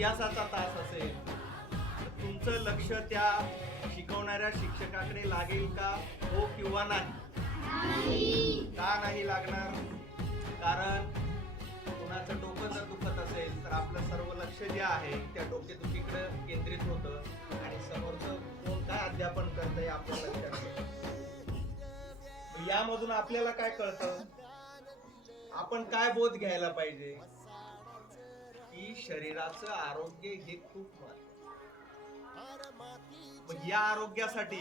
इतिहासाचा तास असेल तर तुमचं लक्ष त्या शिकवणाऱ्या शिक्षकाकडे लागेल का, हो किंवा नाही? का नाही लागणार? कारण कोणाचं डोकं जर दुखत असेल तर आपलं सर्व लक्ष जे आहे त्या डोकेदुखीकडे केंद्रित होतं आणि समोरचं कोण काय अध्यापन करतंय आपल्या लक्षात येतं. यामधून आपल्याला काय कळतं, आपण काय बोध घ्यायला पाहिजे की शरीराचं आरोग्य हे खूप महत्त्वाचं. मग या आरोग्यासाठी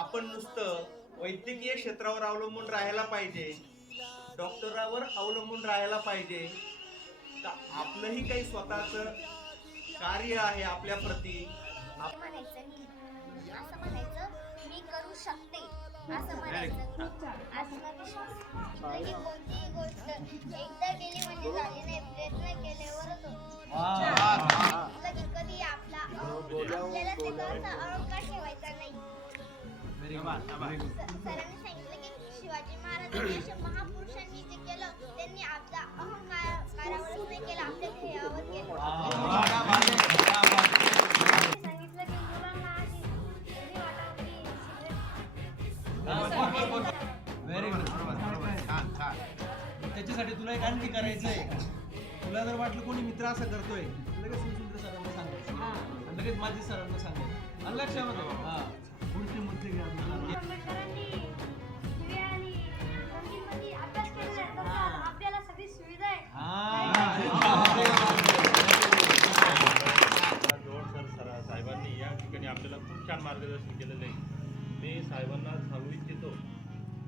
आपण नुसतं वैद्यकीय क्षेत्रावर अवलंबून राहायला पाहिजे, डॉक्टरावर अवलंबून राहायला पाहिजे का आपलंही काही स्वतःचं कार्य आहे आपल्या प्रती? असं म्हणायचं मी करू शकते, असं म्हणायचं. आत्मविश्वास ही कोणतीही गोष्ट एकदा केली म्हणजे झाली नाही, प्रयत्न केल्यावरच होतो. कधी आपल्याला ते अहंकार ठेवायचा नाही. सरांनी सांगितलं की शिवाजी महाराजांनी अशा महापुरुषांनी जे केलं त्यांनी आपला अहंकारावरच नाही केलं, आपल्या ध्येयावर केलं. सांगितलं की मुलांना अशी व्हेरी गुड. त्याच्यासाठी तुला एक आणखी करायचंय. तुला जर वाटलं कोणी मित्र असं करतोय लगेच सुंदर सरांना सांगायचं आणि लगेच माझी सरांना सांगायचं. आणि लक्षामध्ये हा पुढचे मुद्दे घ्या. आपल्याला सगळी सुविधा आहे. साहेबांनी या ठिकाणी आपल्याला खूप छान मार्गदर्शन केलेलं आहे. मी साहेबांना सांगू इच्छितो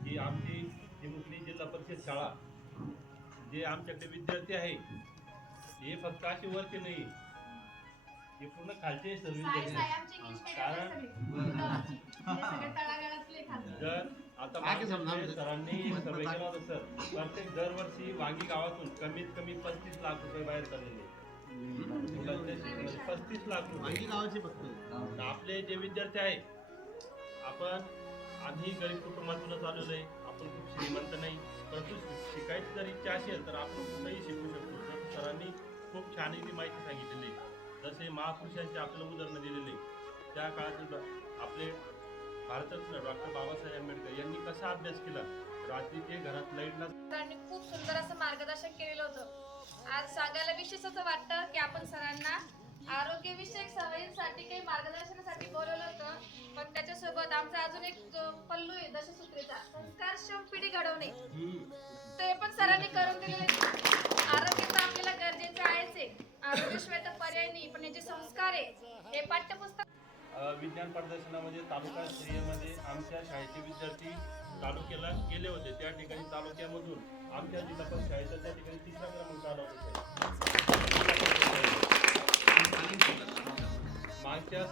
की आमची चिमुकली जिल्हा परिषद शाळा जे आमच्याकडे विद्यार्थी आहे हे फक्त अशी वरचे नाही, हे पूर्ण खालचे सर्व विद्यार्थी. कारण जर आता सरांनी सर्वे केला होता सर, प्रत्येक दरवर्षी वांगी गावातून कमीत कमी 35 लाख रुपये बाहेर चाललेले. 35 लाख रुपये. आपले जे विद्यार्थी आहे, आपण आम्ही गरीब कुटुंबातूनच आलेलो आहे, आपण खूप श्रीमंत नाही, परंतु शिकायची जर इच्छा असेल तर आपण कुठेही शिकू शकतो. तर सरांनी खूप छान ही माहिती सांगितलेली आहे. जसे महापुरुषांचे आपल्याला उदाहरणं दिलेले, त्या काळात आपले भारतरत्न डॉक्टर बाबासाहेब आंबेडकर यांनी कसा अभ्यास केला, रात्रीचे घरात लाईट सरांनी खूप सुंदर असं मार्गदर्शन केलेलं होतं. आज सांगायला विशेष असं वाटतं की आपण सरांना आरोग्यविषयक सवयींसाठी काही मार्गदर्शनासाठी बोलवलं होतं, पण त्याच्यासोबत आमचा अजून एक पल्लू आहे दशसूत्रीचा, संस्कारक्षम पिढी घडवणे, ते पण सरांनी करून दिलेले. आरोग्य तर आपल्याला गरजेचं आहेच, आरोग्याशिवाय तर पर्याय नाही, पण याचे संस्कार आहे हे पाठ्यपुस्तक. विज्ञान प्रदर्शनामध्ये तालुका स्तरीयमध्ये आमच्या शाळेचे विद्यार्थी तालुक्याला गेले होते. त्या ठिकाणी तालुक्यामधून आमच्या जिल्हा परिषद शाळेचा त्या ठिकाणी 3रा क्रमांक आला होता. मागच्या